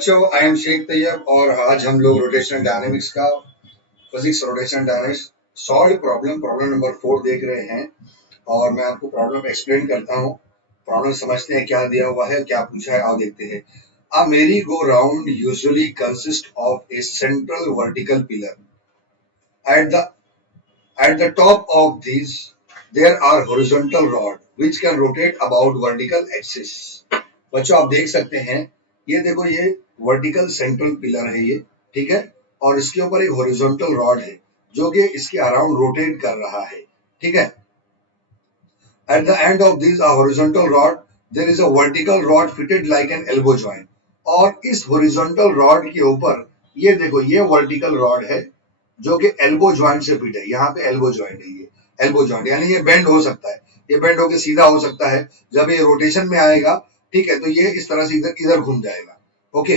बच्चों, I am Sheikh Tayyab और आज हम लोग रोटेशनल डायनेमिक्स का physics rotational dynamics solve problem number 4 देख रहे हैं। और मैं आपको प्रॉब्लम एक्सप्लेन करता हूँ। प्रॉब्लम समझते हैं क्या दिया हुआ है, क्या पूछा है, आओ देखते हैं। A merry-go-round usually consists of a central vertical pillar. At the top of these, there are horizontal rods which can rotate about vertical axis. बच्चों आप देख सकते हैं, ये देखो, ये वर्टिकल सेंट्रल पिलर है ये, ठीक है। और इसके ऊपर एक हॉरिजॉन्टल रॉड है जो कि इसके अराउंड रोटेट कर रहा है, ठीक है। At the end of this a horizontal rod, there is a vertical rod fitted like an elbow joint. और इस हॉरिजॉन्टल रॉड के ऊपर ये देखो, ये वर्टिकल रॉड है जो कि एल्बो जॉइंट से फिट है। यहाँ पे एल्बो जॉइंट है, ये एल्बो जॉइंट, यानी ये बेंड हो सकता है, ये बेंड होकर सीधा हो सकता है। जब ये रोटेशन में आएगा, ठीक है, तो ये इस तरह से इधर इधर घूम जाएगा। Okay.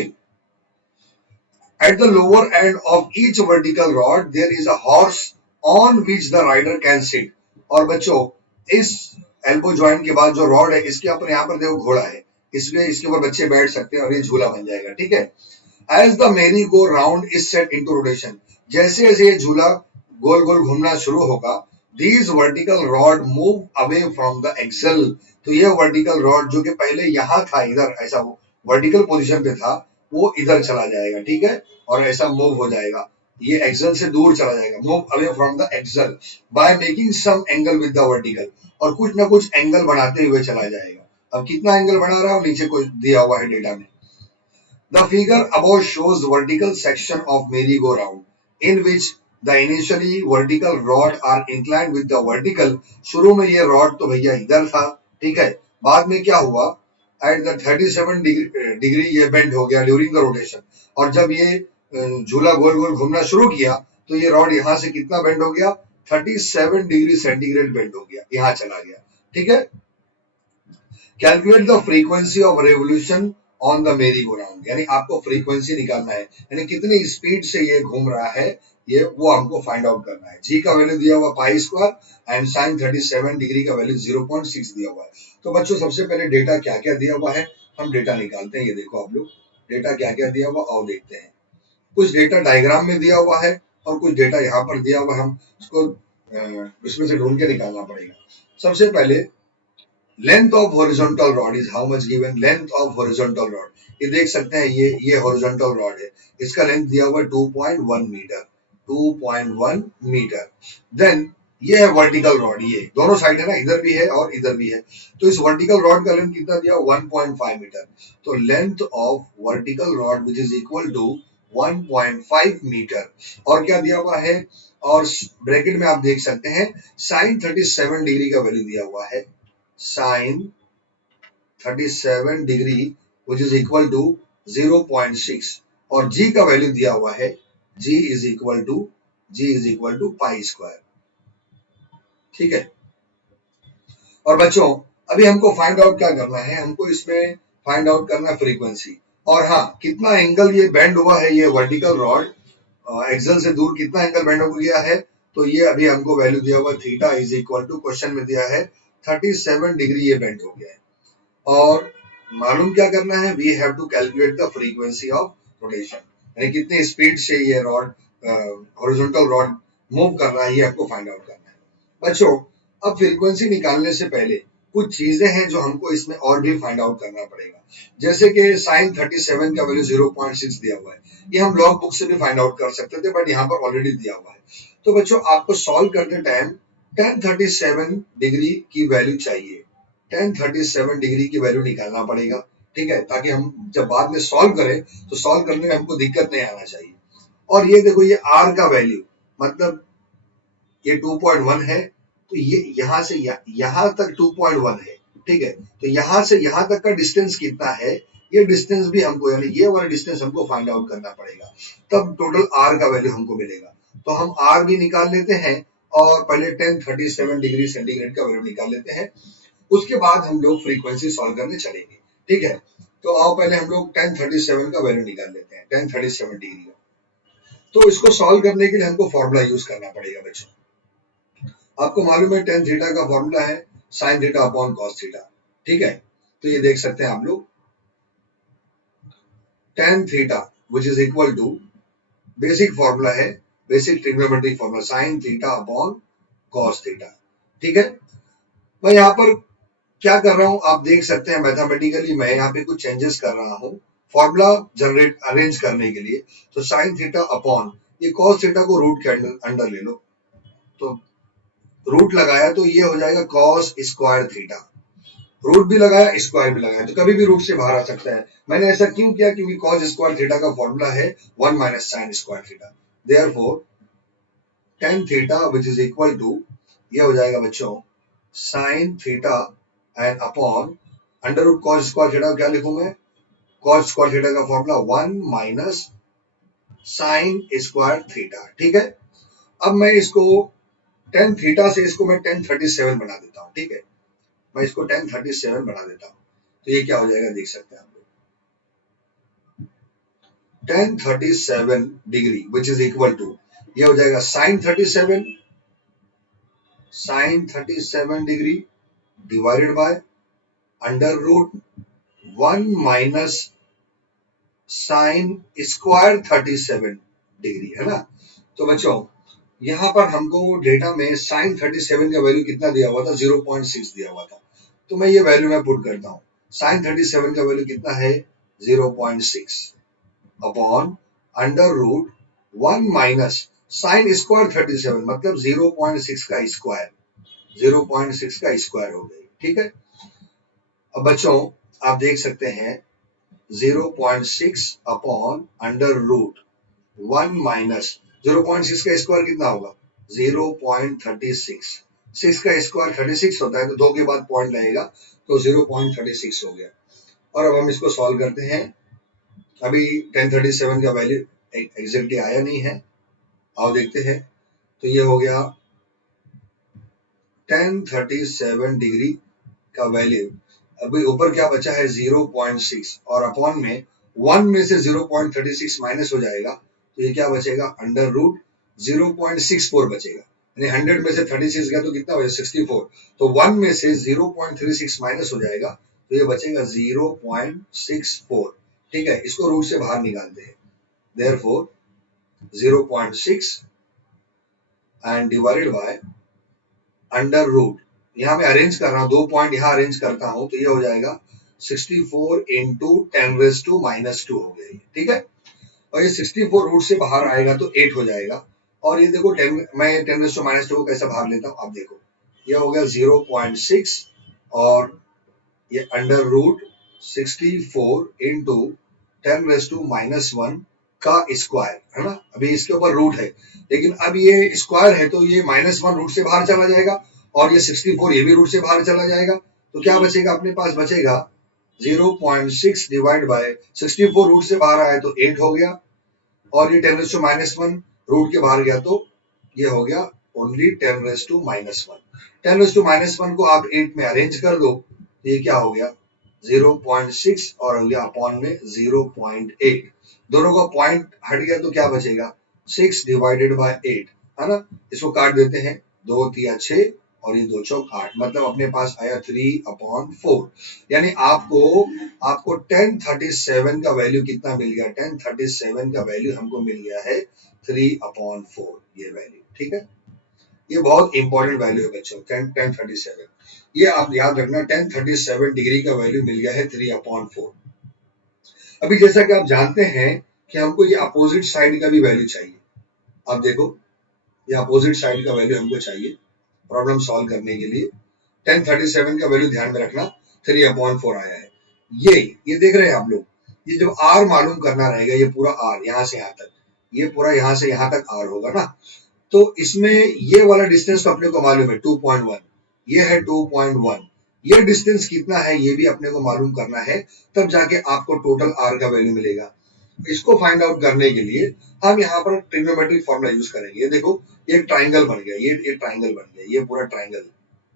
At the lower end of each vertical rod there is a horse on which the rider can sit. और बच्चों, इस एल्बो जॉइंट के बाद जो रॉड है, इसके ऊपर यहाँ पर देखो घोड़ा है, इसलिए इसके ऊपर बच्चे बैठ सकते हैं और ये झूला बन जाएगा, ठीक है। As the merry-go-round is set into rotation, जैसे जैसे ये झूला गोल गोल घूमना शुरू होगा, these vertical rod move away from the axle. तो ये वर्टिकल रॉड जो कि पहले यहाँ था, इधर ऐसा वर्टिकल पोजीशन पे था, वो इधर चला जाएगा, ठीक है, और ऐसा मूव हो जाएगा, ये एक्सल से दूर चला जाएगा, move away from the axle by making some angle with the vertical, और कुछ ना कुछ एंगल बढ़ाते हुए चला जाएगा। अब कितना एंगल बना रहा है नीचे कुछ दिया हुआ है डेटा में। The figure above shows vertical section of merry-go-round in which the initially vertical rod are inclined with the vertical. शुरू में ये रॉड तो भैया इधर था, ठीक है, बाद में क्या हुआ, at the 37 डिग्री ये बेंड हो गया ड्यूरिंग द रोटेशन, और जब ये झूला गोल गोल घूमना शुरू किया तो ये रॉड यहाँ से कितना बेंड हो गया, 37 डिग्री सेंटीग्रेड बेंड हो गया, यहाँ चला गया, ठीक है। Calculate the frequency of revolution on the merry go round, यानी आपको फ्रीक्वेंसी निकालना है, यानी कितनी स्पीड से ये घूम रहा है, ये वो हमको फाइंड आउट करना है। जी का वैल्यू दिया हुआ pi square and sine 37 degree का वैल्यू 0.6 दिया हुआ है। तो बच्चों सबसे पहले डेटा क्या क्या दिया हुआ है, हम डेटा निकालते हैं। ये देखो आप लोग, डेटा क्या क्या दिया हुआ आओ देखते हैं। कुछ डेटा डायग्राम में दिया हुआ है और कुछ डेटा यहाँ पर दिया हुआ है, हम उसको इसमें से ढूंढ के निकालना पड़ेगा। सबसे पहले length of horizontal rod is how much given, length of horizontal rod, ये देख सकते हैं, ये हॉरिजॉन्टल रॉड है, इसका लेंथ दिया हुआ है 2.1 मीटर, 2.1 मीटर। देन ये है वर्टिकल रॉड, ये दोनों साइड है ना, इधर भी है और इधर भी है, तो इस वर्टिकल रॉड का लेंथ कितना दिया, 1.5 मीटर। तो length of vertical rod which is equal to 1.5 metre. और क्या दिया हुआ है, और ब्रैकेट में आप देख सकते हैं साइन 37 डिग्री का वैल्यू दिया हुआ है, sin 37 degree which is equal to 0.6, और g का वैल्यू दिया हुआ है, g is equal to pi square, ठीक है। और बच्चों अभी हमको फाइंड आउट क्या करना है, हमको इसमें फाइंड आउट करना फ्रीक्वेंसी, और हाँ कितना एंगल ये बेंड हुआ है, ये वर्टिकल रॉड एक्सल से दूर कितना एंगल बेंड हो गया है, तो ये अभी हमको वैल्यू दिया हुआ theta is equal to, question में दिया है 37 डिग्री ये बेंड हो गया है। और मालूम क्या करना है, we have to calculate the frequency of rotation, यानी कितनी स्पीड से ये रॉड हॉरिजॉन्टल रॉड मूव कर रहा है, ये आपको फाइंड आउट करना है। बच्चों अब फ्रीक्वेंसी निकालने से पहले कुछ चीजें हैं जो हमको इसमें और भी फाइंड आउट करना पड़ेगा, जैसे कि साइन 37 का वैल्यू 0.6 दिया हुआ है, ये हम लॉग बुक से भी फाइंड आउट कर सकते थे, बट यहाँ पर ऑलरेडी दिया हुआ है। तो बच्चों आपको सॉल्व करते टाइम tan 37 डिग्री की वैल्यू चाहिए, tan 37 डिग्री की वैल्यू निकालना पड़ेगा, ठीक है, ताकि हम जब बाद में सॉल्व करें तो सॉल्व करने में हमको दिक्कत नहीं आना चाहिए। और ये देखो, ये r का वैल्यू मतलब ये 2.1 है, तो ये यहाँ से यहाँ तक 2.1 है, ठीक है, तो यहाँ से यहाँ तक का डिस्टेंस कितना है, ये डिस्टेंस भी हमको, यानी ये वाला डिस्टेंस हमको फाइंड आउट करना पड़ेगा, तब टोटल r का वैल्यू हमको मिलेगा। तो हम r भी निकाल लेते हैं और पहले tan 37 डिग्री सेंटीग्रेड का वैल्यू निकाल लेते हैं, उसके बाद हम लोग फ्रीक्वेंसी सॉल्व करने चलेंगे, ठीक है। तो आओ पहले हम लोग tan 37 का वैल्यू निकाल लेते हैं, tan 37 डिग्री का। तो इसको सॉल्व करने के लिए हमको फॉर्मूला यूज करना पड़ेगा बच्चों। आपको मालूम है tan थीटा का फॉर्मूला है sin theta upon cos theta, ठीक है। तो ये देख सकते हैं आप लोग, tan theta which is equal to, basic formula है, basic trigonometric formula, sine theta upon cos theta. ठीक है, मैं यहाँ पर क्या कर रहा हूं आप देख सकते हैं, मैथमेटिकली मैं यहाँ पे कुछ चेंजेस कर रहा हूं फॉर्मूला जनरेट अरेंज करने के लिए। तो साइन थीटा अपॉन ये कॉस थीटा को रूट के अंडर ले लो, तो रूट लगाया तो ये हो जाएगा कॉस स्क्वायर थीटा, रूट भी लगाया स्क्वायर भी लगाया तो कभी भी रूट से बाहर आ सकता है। मैंने ऐसा क्यों किया, क्योंकि कॉस स्क्वायर थीटा का फॉर्मूला है 1 minus sine square theta. Therefore tan theta which is equal to, ये हो जाएगा बच्चों sine theta and upon under root cos square theta, क्या लिखूं मैं, कॉस स्क्वायर थीटा का formula 1 minus sine square theta. ठीक है, अब मैं इसको tan थीटा से इसको मैं tan 37 बना देता हूं। ठीक है, मैं इसको tan 37 बना देता हूं, तो ये क्या हो जाएगा देख सकते हैं आप लोग, tan 37 degree which is equal to, ये हो जाएगा sine 37, sine 37 degree divided by under root 1 minus sine square 37 degree, है ना। तो बच्चों यहाँ पर हमको डेटा में साइन 37 का वैल्यू कितना दिया हुआ था, 0.6 दिया हुआ था, तो मैं ये वैल्यू में पुट करता हूँ। साइन 37 का वैल्यू कितना है 0.6 upon under root 1 minus sine square 37 मतलब 0.6 का स्क्वायर, 0.6 का स्क्वायर हो गई। ठीक है, अब बच्चों आप देख सकते हैं 0.6 अपॉन अंडर रूट 1 माइनस 0.6 का स्क्वायर कितना होगा 0.36, 6 का स्क्वायर 36 होता है, तो 2 के बाद पॉइंट लगेगा तो 0.36 हो गया। और अब हम इसको सॉल्व करते हैं, अभी 1037 का वैल्यू एग्जैक्टली आया नहीं है, आओ देखते हैं। तो ये हो गया 1037 डिग्री का वैल्यू, अभी ऊपर क्या बचा है 0.6 और अपॉन में 1 में से 0.36 माइनस हो जाएगा, तो ये क्या बचेगा अंडर रूट 0.64 बचेगा, यानी 100 में से 36 गया तो कितना बचा 64, तो 1 में से 0.36 माइनस हो जाएगा तो ये बचेगा 0.64। ठीक है, इसको रूट से बाहर निकालते हैं, therefore 0.6 and divided by under root, यहाँ मैं अरेंज कर रहा हूँ, 2 पॉइंट यहाँ अरेंज करता हूँ तो ये हो जाएगा 64 इंटू 10⁻⁻² हो गया। ठीक है, और ये 64 रूट से बाहर आएगा तो 8 हो जाएगा, और ये देखो 10, मैं 10⁻² को कैसे बाहर लेता हूँ आप देखो, ये हो गया 0.6 और ये अंडर रूट 64 इंटू 10⁻⁻1 का स्क्वायर, है ना। अभी इसके ऊपर रूट है, लेकिन अब ये स्क्वायर है तो ये -1 रूट से बाहर चला जाएगा, और ये 64 ये भी रूट से बाहर चला जाएगा, तो क्या बचेगा अपने पास, बचेगा 0.6 डिवाइड बाय 64 रूट से बाहर आया तो 8 हो गया, और ये 10⁻⁻1 रूट के बाहर गया तो ये हो गया ओनली 10⁻⁻1। 10⁻⁻1 को आप 8 में अरेंज कर दो तो ये क्या हो गया 0.6 और हो गया अपॉन में 0.8, दोनों का पॉइंट हट गया तो क्या बचेगा 6 डिवाइडेड बाय 8, है ना। इसको काट देते हैं, 2 तिया 6 और ये 2 चौक 8, मतलब अपने पास आया 3/4, यानी आपको 1037 का वैल्यू कितना मिल गया, 1037 का वैल्यू हमको मिल गया है 3/4 ये वैल्यू। ठीक है, ये बहुत इंपॉर्टेंट वैल्यू है बच्चों 1037, ये आप याद रखना 1037 डिग्री का वैल्यू मिल गया है 3/4। अभी जैसा कि आप जानते हैं कि हमको ये अपोजिट साइड का भी वैल्यू चाहिए, आप देखो ये अपोजिट साइड का वैल्यू हमको चाहिए प्रॉब्लम सॉल्व करने के लिए। 1037 का वैल्यू ध्यान में रखना 3/4 आया है, ये देख रहे हैं आप लोग, ये जब r मालूम करना रहेगा, ये पूरा r यहाँ से यहाँ तक, ये पूरा यहाँ से यहाँ तक r होगा ना, तो इसमें ये वाला डिस्टेंस तो अपने को मालूम है 2.1, ये है 2.1, ये डिस्टेंस कितना है ये भी अपने को मालूम करना है, तब जाके आपको टोटल r का वैल्यू मिलेगा। इसको फाइंड आउट करने के लिए हम यहाँ पर ट्रिग्नोमेट्रिक फॉर्मूला यूज करेंगे। ये देखो ये ट्राइंगल बन गया, ये ट्राइंगल बन गया, ये पूरा ट्राइंगल,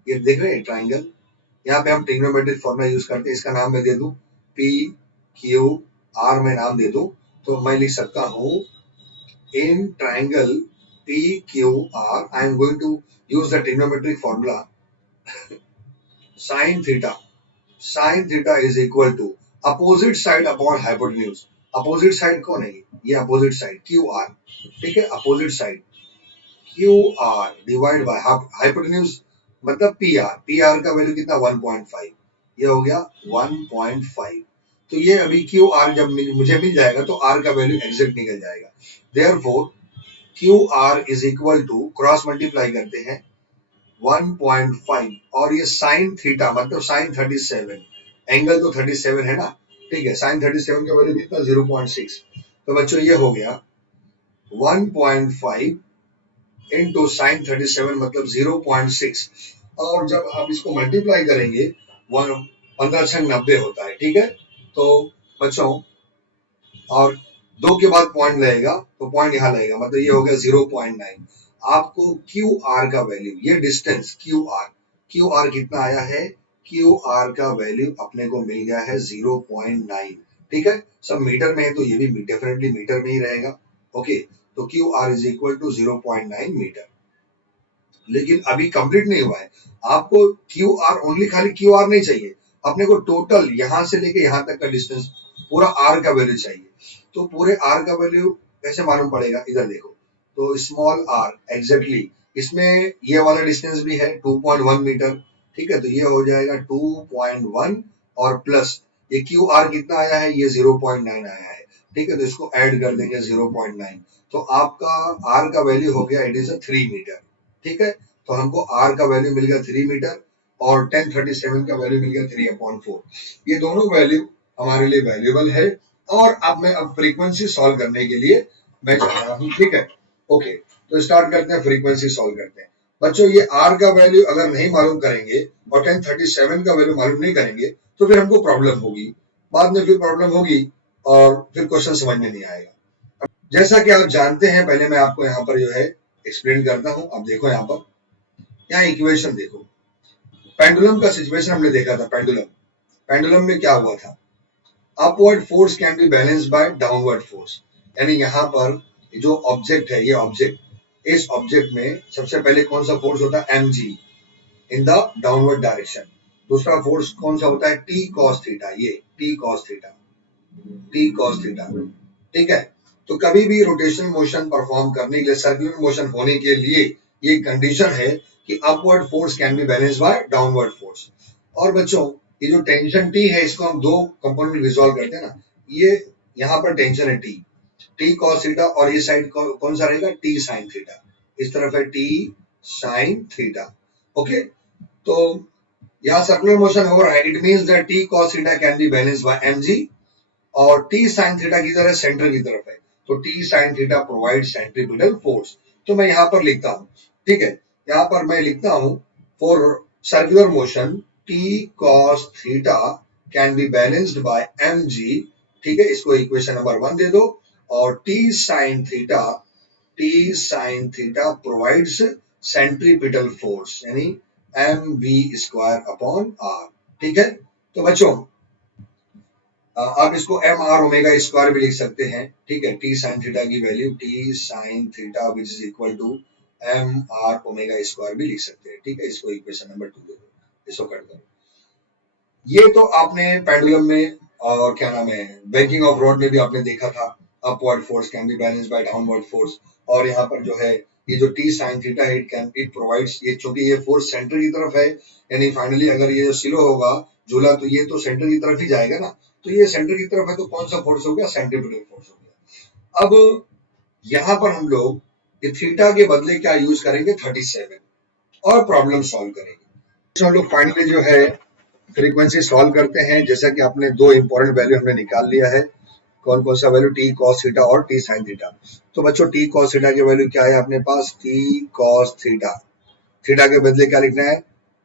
ये देख रहे हैं ट्राइंगल, यहाँ पे हम ट्रिग्नोमेट्रिक फॉर्मूला यूज करते हैं, इसका नाम मैं दे दूं पी क्यू आर, में नाम दे दूं तो मैं लिख सकता हूँ in triangle PQR, I am going to use the trigonometric formula sin theta. Sin theta is equal to opposite side upon hypotenuse. Opposite side कौन है? ये अपोजिट साइड क्यू आर, ठीक है, opposite side Q R divide by hypotenuse मतलब P R, P R का value कितना 1.5, ये हो गया 1.5। तो ये अभी क्यू आर जब मुझे मिल जाएगा तो आर का वैल्यू एग्जैक्ट निकल जाएगा। Therefore Q R is equal to cross multiply करते हैं 1.5 और ये साइन थीटा मतलब साइन 37, एंगल तो 37 है ना, ठीक है, साइन 37 का वैल्यू कितना 0.6। तो बच्चों ये हो गया 1.5 इंटू साइन 37 मतलब 0.6 और जब आप इसको मल्टीप्लाई करेंगे 15×90 होता है, ठीक है। तो बच्चों और 2 के बाद पॉइंट लगेगा तो पॉइंट यहाँ लगेगा मतलब ये हो गया 0.9। आपको क्यू आर का वैल्यू, ये डिस्टेंस क्यू आर कितना आया है? क्यू आर का वैल्यू अपने को मिल गया है 0.9, ठीक है। सब मीटर में है तो ये भी डेफिनेटली मीटर में ही रहेगा। ओके, तो Q R is equal to 0.9 metre. लेकिन अभी कंप्लीट नहीं हुआ है, आपको क्यू आर ओनली खाली क्यू आर नहीं चाहिए, अपने को टोटल यहां से लेके यहां तक का डिस्टेंस पूरा आर का वैल्यू चाहिए। तो पूरे आर का वैल्यू कैसे मालूम पड़ेगा? इधर देखो, तो स्मॉल आर एग्जैक्टली इसमें ये वाला डिस्टेंस भी है 2.1 मीटर, ठीक है। तो ये हो जाएगा 2.1 और प्लस ये क्यू आर कितना आया है? ये 0.9 आया है, ठीक है। तो इसको ऐड कर देंगे 0.9, तो आपका आर का वैल्यू हो गया इट इज 3 मीटर, ठीक है। तो हमको आर का वैल्यू मिल गया 3 मीटर और 1037 का वैल्यू मिल गया 3/4। ये दोनों वैल्यू हमारे लिए वैल्यूएबल है और अब मैं फ्रीक्वेंसी सॉल्व करने के लिए मैं जा रहा हूँ, ठीक है। ओके, तो स्टार्ट करते हैं, फ्रीक्वेंसी सॉल्व करते हैं। बच्चों ये आर का वैल्यू अगर नहीं मालूम करेंगे और 1037 का वैल्यू मालूम नहीं करेंगे तो फिर हमको प्रॉब्लम होगी, बाद में फिर प्रॉब्लम होगी और फिर क्वेश्चन समझ में नहीं आएगा। जैसा कि आप जानते हैं, पहले मैं आपको यहाँ पर जो है एक्सप्लेन करता हूँ। अब देखो यहाँ पर, यहाँ इक्वेशन देखो, पेंडुलम का सिचुएशन हमने देखा था। पेंडुलम में क्या हुआ था? Upward force can be balanced bye downward force, यानी यहाँ पर जो ऑब्जेक्ट है, ये ऑब्जेक्ट, इस ऑब्जेक्ट में सबसे पहले कौन सा फोर्स होता है? mg in the downward direction. दूसरा फोर्स कौन सा होता है? टी कॉस थीटा, ये T cos theta, T cos theta, ठीक है। तो कभी भी रोटेशनल मोशन परफॉर्म करने के लिए, सर्कुलर मोशन होने के लिए ये कंडीशन है कि upward force can be balanced bye downward force. और बच्चों ये जो टेंशन टी है इसको हम दो कंपोनेंट में रिजॉल्व करते हैं ना, ये यहाँ पर टेंशन है टी कॉस थीटा और ये साइड कौन सा रहेगा? टी साइन थीटा, इस तरफ है टी साइन थीटा। ओके, तो यहाँ सर्कुलर मोशन हो रहा है, it means that T cos theta can be balanced bye mg और टी साइन थीटा किधर है? सेंटर की तरफ है, तो T sine theta provide centripetal force. तो मैं यहां पर लिखता हूं, ठीक है, यहां पर मैं लिखता हूं for circular motion T cos theta can be balanced bye mg, ठीक है, इसको इक्वेशन नंबर 1 दे दो। और T sine theta provides centripetal force यानी mv²/r, ठीक है। तो बच्चों आप इसको एम आर ओमेगा स्क्वायर भी लिख सकते हैं, ठीक है। टी साइन थीटा की value T sine theta which is equal to M R omega square भी लिख सकते हैं, ठीक है। इसको इक्वेशन नंबर 2 दे दो, इसको कर दो। ये तो आपने पेंडुलम में और क्या नाम है बैंकिंग ऑफ रॉड में भी आपने देखा था, upward force can be balanced bye downward force. और यहाँ पर जो है ये जो टी साइन थीटा है इट प्रोवाइड्स, ये चूंकि ये फोर्स सेंटर की तरफ है, यानी फाइनली अगर ये स्लो होगा झूला तो ये तो सेंटर की तरफ ही जाएगा ना, तो ये सेंटर की तरफ है तो कौन सा फोर्स हो गया? सेंट्रीपिटल फोर्स हो गया। अब यहाँ पर हम लोग ये थीटा के बदले क्या यूज करेंगे? 37 और प्रॉब्लम सॉल्व करेंगे। हम लोग फाइनली जो है फ्रीक्वेंसी सॉल्व करते हैं। जैसा कि आपने दो इंपॉर्टेंट वैल्यू हमने निकाल लिया है, कौन कौन सा वैल्यू? टी कॉस थीटा और टी साइन थीटा। तो बच्चों टी कॉस थीटा की वैल्यू क्या है अपने पास? टी कॉस थीटा, थीटा के बदले क्या लिखना है?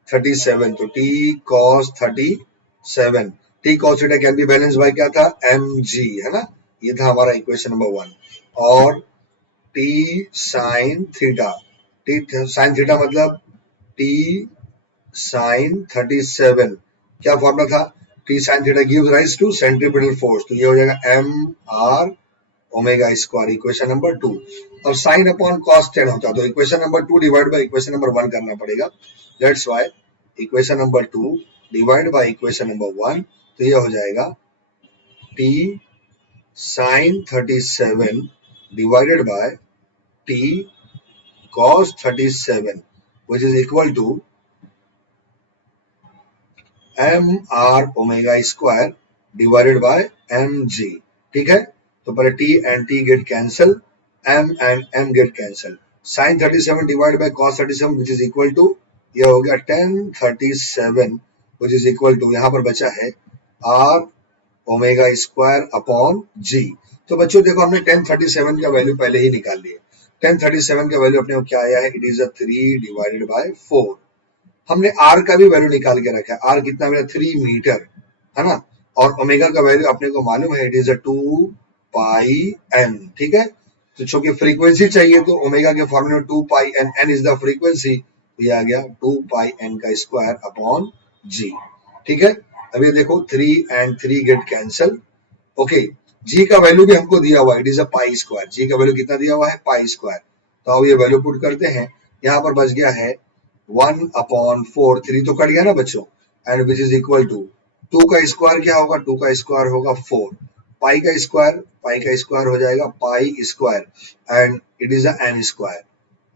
37, तो T cos 37, T cos theta can be balance bye क्या था? mg, है ना, ये था हमारा इक्वेशन नंबर 1। और T sine theta, T sine theta मतलब टी साइन 37, क्या फॉर्मूला था? T sine theta gives rise to centripetal force, तो ये हो जाएगा M R omega square, equation number 2। अब साइन अपॉन कॉस 10 होता तो equation number 2 divide by equation number 1 करना पड़ेगा। That's why equation number 2 divide by equation number 1, तो ये हो जाएगा T sin 37 divided by t cos 37 which is equal to mr omega square divided by mg. ठीक है, तो पहले t and t get cancel, m and m get cancel. sin 37 divided by cos 37 which is equal to, यह हो गया tan 37 which is equal to, यहाँ पर बचा है r omega square upon g. तो बच्चों देखो हमने tan 37 का वैल्यू पहले ही निकाल लिया. tan 37 का वैल्यू अपने को क्या आया है, इट इज 3 डिवाइडेड बाय 4. हमने r का भी वैल्यू निकाल के रखा है, r कितना मेरा 3 मीटर है ना, और ओमेगा का वैल्यू अपने को मालूम है, इट इज 2 पाई n. ठीक है, तो चूंकि फ्रीक्वेंसी चाहिए तो ओमेगा के फॉर्मूले में 2 पाई n, n is the frequency, तो ये आ गया 2 पाई n का स्क्वायर अपॉन g. ठीक है, अब ये देखो 3 and 3 get cancel. Okay, g का वैल्यू भी हमको दिया हुआ है, it is pi square. g का वैल्यू कितना दिया हुआ है, पाई स्क्वायर. तो अब ये वैल्यू पुट करते हैं, यहाँ पर बच गया है 1 अपॉन 4, 3 तो कट गया ना बच्चों, and which is equal to 2 का स्क्वायर क्या होगा, 2 का स्क्वायर होगा 4, पाई का स्क्वायर हो जाएगा pi square, and it is N square,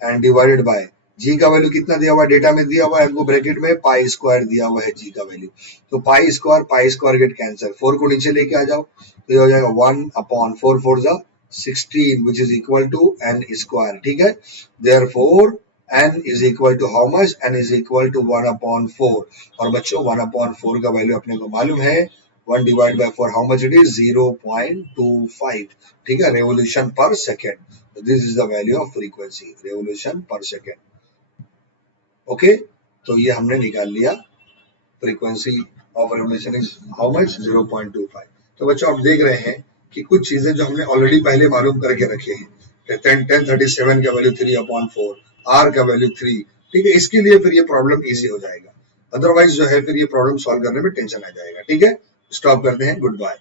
and divided by G का वैल्यू कितना दिया हुआ है, डेटा में दिया हुआ है हमको ब्रैकेट में पाई स्क्वायर दिया हुआ है जी का वैल्यू. तो पाई स्क्वायर गेट कैंसर, 4 को नीचे लेके आ जाओ तो ये हो जाएगा 1 अपॉन 4 4 जा 16 which is equal to N square. ठीक है, therefore n is equal to how much, n is equal to 1 upon 4. और बच्चों 1 upon 4 का वैल्यू अपने को मालूम है, 1 divided by 4 how much it is, 0.25. ठीक है, revolution per second. So this is the value of frequency, revolution per second. Okay, तो ये हमने निकाल लिया, frequency of revolution is how much, 0.25. तो बच्चों आप देख रहे हैं कि कुछ चीजें जो हमने ऑलरेडी पहले मालूम करके रखे हैं, 1037 का वैल्यू 3 अपॉन 4, आर का वैल्यू 3. ठीक है, इसके लिए फिर ये प्रॉब्लम इजी हो जाएगा, अदरवाइज जो है फिर ये प्रॉब्लम सॉल्व करने में टेंशन आ जाएगा. ठीक है, स्टॉप करते हैं, गुड बाय.